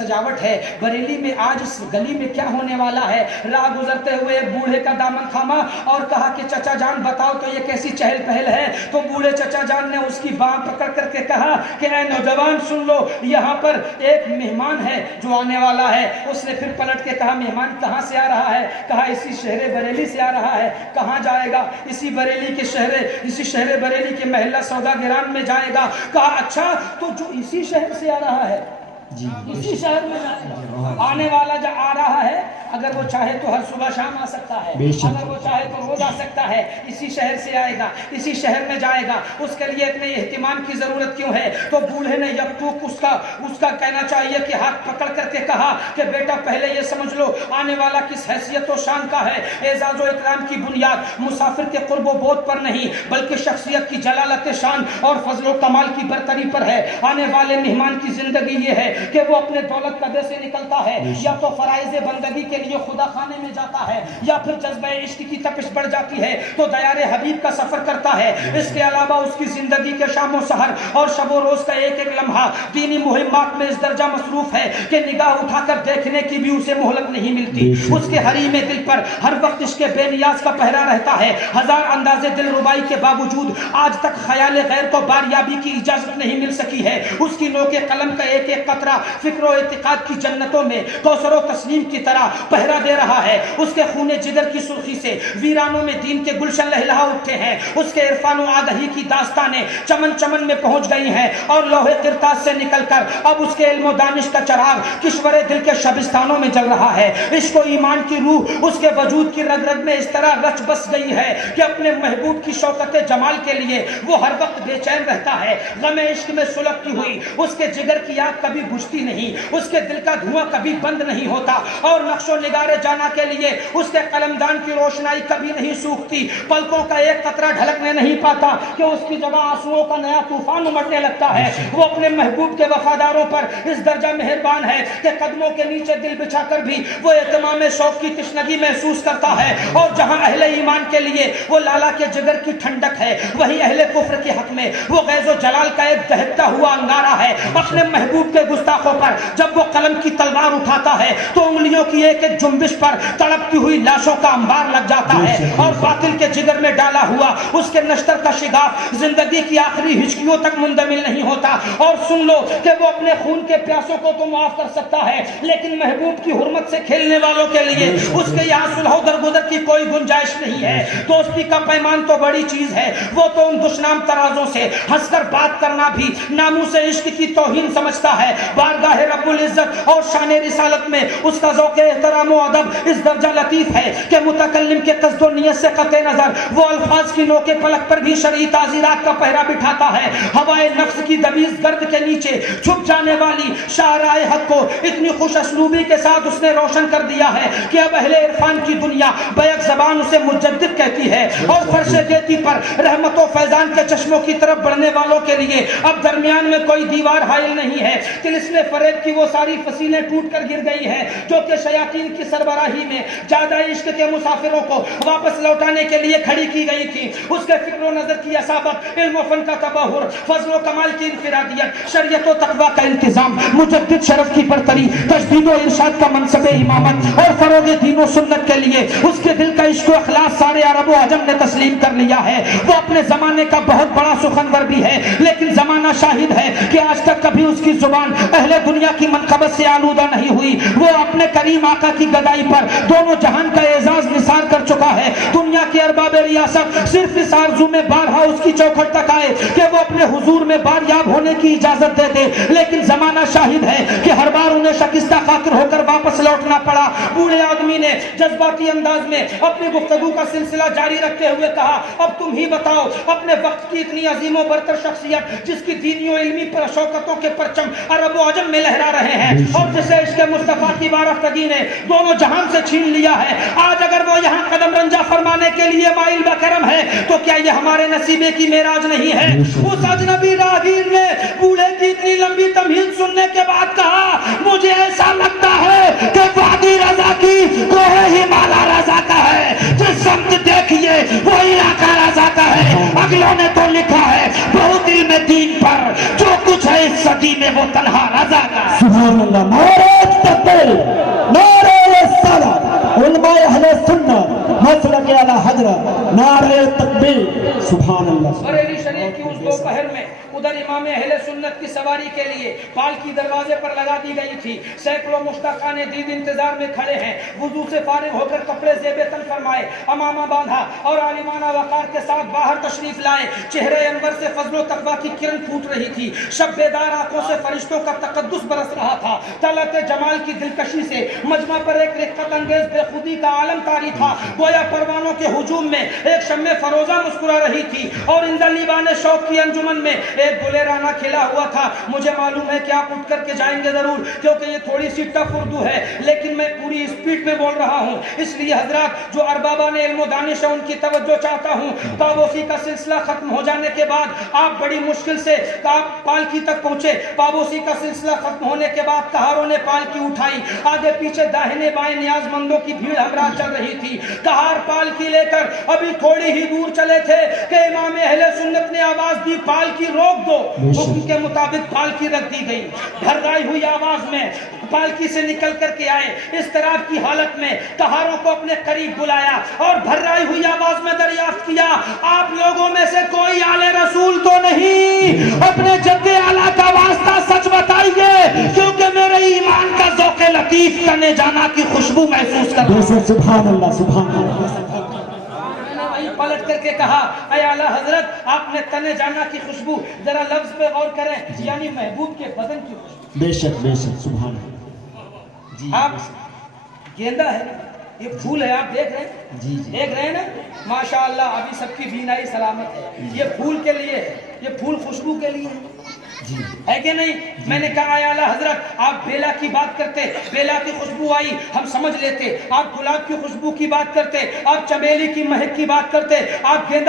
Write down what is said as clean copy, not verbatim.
सजावट है। बरेली में आज इस गली में क्या होने वाला है। राह गुजरते हुए एक बूढ़े का दामन थामा और कहा कि चचा जान बताओ तो ये कैसी चहल पहल है। तो बूढ़े चचा जान ने उसकी बांह पकड़ करके कहा कि ऐ नौजवान सुन लो, यहाँ पर एक मेहमान है जो आने वाला है। उसने फिर पलट के कहा मेहमान कहाँ से आ रहा है। कहा इसी शहर बरेली से आ रहा है। कहाँ जाएगा। इसी शहर बरेली के महल्ला सौदागिरान में जाएगा। कहा अच्छा तो जो इसी शहर से आ रहा है इसी शहर में आने वाला जो आ रहा है, अगर वो चाहे तो हर सुबह शाम आ सकता है, अगर वो चाहे तो रोज आ सकता है। इसी शहर से आएगा, इसी शहर में जाएगा। उसके लिए इतने एहतिमाम की जरूरत क्यों है। तो बूढ़े ने यकतूक उसका कहना चाहिए कि हाथ पकड़ करके कहा कि बेटा पहले ये समझ लो आने वाला किस हैसियत और शान का है। एजाज और इकराम की बुनियाद मुसाफिर के कुर्ब बोध पर नहीं बल्कि शख्सियत की जलालत शान और फजलो कमाल की बरतरी पर है। आने वाले मेहमान की जिंदगी ये है कि वो अपने दौलत कदे से निकलता है, या तो फराइज़ बंदगी के लिए खुदा खाने में जाता है, या फिर जज्बे इश्क की तपिश बढ़ जाती है तो दयारे हबीब का सफर करता है। इसके अलावा उसकी जिंदगी के शामो सहर और शबो रोज का एक एक लम्हा दीनी मुहिम्मात में इस दर्जा मसरूफ है कि निगाह उठाकर देखने की भी उसे मोहलत नहीं मिलती। उसके हरीम दिल पर हर वक्त इसके बेनियाज का पहरा रहता है। हजार अंदाजे दिल रुबाई के बावजूद आज तक ख्याल गैर को बारियाबी की इजाजत नहीं मिल सकी है। उसकी नोके कलम का एक एक कतरा फिक्र और इत्तिकाद की जन्नतों में कौसर और तस्नीम की तरह पहरा दे रहा है। उसके खूने जिगर की सुर्खी से वीरानों में दीन के गुलशन लहलहा उठे हैं। उसके इरफान और आगही की दास्तानें चमन चमन में पहुंच गई हैं और लोहे किरतास से निकलकर अब उसके इल्म और दानिश का चराग किश्वरे दिल के शबिस्तानों में जल रहा है। इश्क और ईमान की रूह उसके वजूद की रग रग में इस तरह रच बस गई है कि अपने महबूब की शौकत जमाल के लिए वो हर वक्त बेचैन रहता है। गमे इश्क में सुलगती हुई उसके जिगर की आग कभी बुझती नहीं, उसके दिल का धुआं कभी बंद नहीं होता और नक्शो निगारे जाना के लिए उसके कलमदान की रोशनाई कभी नहीं सूखती। पलकों का एक कतरा ढलकने नहीं पाता कि उसकी जगह आंसुओं का नया तूफान उमड़ने लगता है। वो अपने महबूब के वफादारों पर इस दर्जा मेहरबान है कि कदमों के नीचे दिल बिछाकर भी वो एहतमाम शौक की तशनगी महसूस करता है। और जहां अहले ईमान के लिए वो लाला के जिगर की ठंडक है, वहीं अहले कुफ्र के हक में वो गैज़ो जलाल का एक दहकता हुआ अंगारा है। अपने महबूब के गुस्ताखों पर जब वो कलम की तलवार उठाता है तो उंगलियों की एक एक जुम्बिश पर तड़पती हुई लाशों का अंबार लग जाता है और बातिल के जिगर में डाला हुआ उसके नश्तर का शिगाफ जिंदगी की आखिरी हिचकियों तक मुंदमिल नहीं होता। और सुन लो कि वो अपने खून के प्यासों को तो माफ कर सकता है, लेकिन महबूब की हुर्मत से खेलने वालों के लिए उसके यहाँ सुलह दरगुजर की कोई गुंजाइश नहीं है। दोस्ती का पैमान तो बड़ी चीज है, वो तो उन दुश्मनाम तराजों से हंसकर बात करना भी नामूस इश्क की तौहीन समझता है। बारगाह रब्बुल इज्जत और शान रिसालत में उसका ज़ौक़ एहतराम व अदब इस दर्जा लतीफ़ है कि मुतकल्लिम के क़स्द व नियत से क़त्ए नज़र वो अल्फाज की नोके पलक पर भी शरई ताज़ीरात का पहरा बिठाता है। हवाए नफ्स की दबीज़ गर्द के नीचे छुप जाने वाली शाहराए हक को इतनी खुश असलूबी के साथ उसने रोशन कर दिया है कि अब अहले इरफान की दुनिया बैक ज़बान उसे मुजद्दिद कहती है और फर्शे देती पर रहमत व फैज़ान के चश्मों की तरफ बढ़ने वालों के लिए अब दरमियान में कोई दीवार हाइल नहीं है। तिलिस्मे फरेब की वो सारी फसीलें टूट कर गिर गई हैं जो कि शयातीन की सरबराही में ज्यादा इश्क के मुसाफिरों को वापस लौटाने के लिए खड़ी की गई थी। उसके फिक्र नजर की असाबत, इल्म फन का तबहुर, फजल कमाल की इनफिरादियत, शरीयत और तकवा का इंतजाम, मुजद्दिद शरफ की बरतरी, तजदीद और इरशाद का मनसब इमामत और फरोग दीन और सुन्नत के लिए उसके दिल का इश्क और इखलास सारे अरब व अजम ने तस्लीम कर लिया है। वो अपने जमाने का बहुत बड़ा सुखनवर भी है, लेकिन जमाना शाहिद है कि आज तक कभी उसकी जुबान अहले दुनिया की मनकबत से आलूदा नहीं हुई। वो अपने करीम आका की गदाई पर दोनों जहान का एजाज निसार कर चुका है। दुनिया के अरबाब रियासत सिर्फ इस आरजू में बारहा उसकी चौखट तक आए कि वो अपने हुजूर में बारियाब होने की इजाजत दे दे, लेकिन जमाना शाहिद है कि हर बार उन्हें शकिस्ता खातिर होकर वापस लौटना पड़ा। बूढ़े आदमी ने जज्बाती अंदाज में अपनी गुफ्तगू का सिलसिला जारी रखते हुए कहा, अब तुम ही बताओ अपने वक्त की इतनी अजीम और बरतर शख्सियत जिसकी दीनी और इल्मी पर शौकतों के परचम अरब व अजम में लहरा रहे हैं और जिसे इश्क़ मुस्तफा की वारफ्तगी ने दोनों जहान से छीन लिया है, आज अगर वो यहाँ कदम रंजा फरमाने के लिए माइल बकरम है तो क्या ये हमारे नसीबे की मेराज नहीं है। उस अजनबी राहगीर ने बूढ़े की इतनी लंबी तमहीद सुनने के बाद कहा, मुझे ऐसा लगता है कि वादी रजा की कोहे हिमालय रजा का है, जिस समत देखिए वो इलाका रजा का है। अगलों ने तो लिखा है बहुत इल्म दीन पर जो कुछ है इस सदी में वो तन्हा रजा का। सुभान अल्लाह। नारे तकबीर, नारे रिसालत, उलमाए अहले सुन्नत मसलक अला हजरत, नारे तकबीर। सुभान अल्लाह। बरेली शरीफ की उस दोपहर में उधर इमाम अहले सुन्नत की सवारी के लिए पालकी दरवाजे पर लगा दी गई थी। सैकड़ों मुश्ताकाने दीद इंतजार में खड़े हैं। वुजू से फारिग होकर कपड़े ज़ेबे तन फरमाए, अमामा बांधा और आलिमाना वक़ार के साथ बाहर तशरीफ लाए। चेहरे अनवर से फजलो तकवा की किरण फूट रही थी। शब्बेदार आंखों से फरिश्तों का तकद्दुस बरस रहा था। तलत जमाल की दिलकशी से मजमा पर एक रिक्कत अंगेज बेखुदी का आलम तारी था। गोया परवानों के हुजूम में एक शम्मे फरोजा मुस्कुरा रही थी और इंदलीबान शौक की अंजुमन में एक गुलेराना खिला हुआ था। मुझे मालूम है कि आप उठ करके जाएंगे जरूर, क्योंकि ये थोड़ी सी टफ उर्दू है, लेकिन मैं पूरी स्पीड में बोल रहा हूँ। इसलिए हजरात, जो अरबाबा ने इल्म दानिश है उनकी तवज्जो चाहता हूँ। पाबोसी का सिलसिला खत्म हो जाने के बाद आप बड़ी मुश्किल से आप पालकी तक पहुंचे। पाबोसी का सिलसिला खत्म होने के बाद कहारों ने पालकी उठाई। आगे पीछे दाहिने बाएं नियाजमंदों की भीड़ हमरा चल रही थी। कहार पालकी लेकर अभी थोड़ी ही दूर चले थे कि इमाम अहले सुन्नत ने आवाज दी, पालकी रोक दो। हुक्म के मुताबिक पालकी रख दी गई। भर्राई हुई आवाज में पालकी से निकल करके आए। इस तरह की हालत में कहारों को अपने करीब बुलाया और भर्राई हुई आवाज में दरियाफ्त किया, आप लोगों में से कोई आले रसूल तो नहीं? अपने जद्दे आला का वास्ता सच बताइए, क्योंकि मेरे ईमान का ज़ौक़े लतीफ करने जाना की खुशबू महसूस कर रहा हूं। सुभान अल्लाह, सुभान अल्लाह। पलट करके कहा, ऐ आला हजरत, आपने तने जाना की खुशबू, जरा लफ्ज पे गौर करें, यानी महबूब के बदन की खुशबू। बेशक बेशक, सुभान अल्लाह। आप गेंदा है, ये फूल है, आप देख रहे हैं, जी देख रहे हैं ना, माशाअल्लाह। अभी सबकी बीनाई सलामत है। ये फूल के लिए है, ये फूल खुशबू के लिए है कि नहीं? मैंने कहा, आला हजरत, आप बेला की बात करते, बेला की खुशबू आई, हम समझ लेते। आप गुलाब की खुशबू की बात करते, आप चमेली की महक की बात करते, आप गेंदा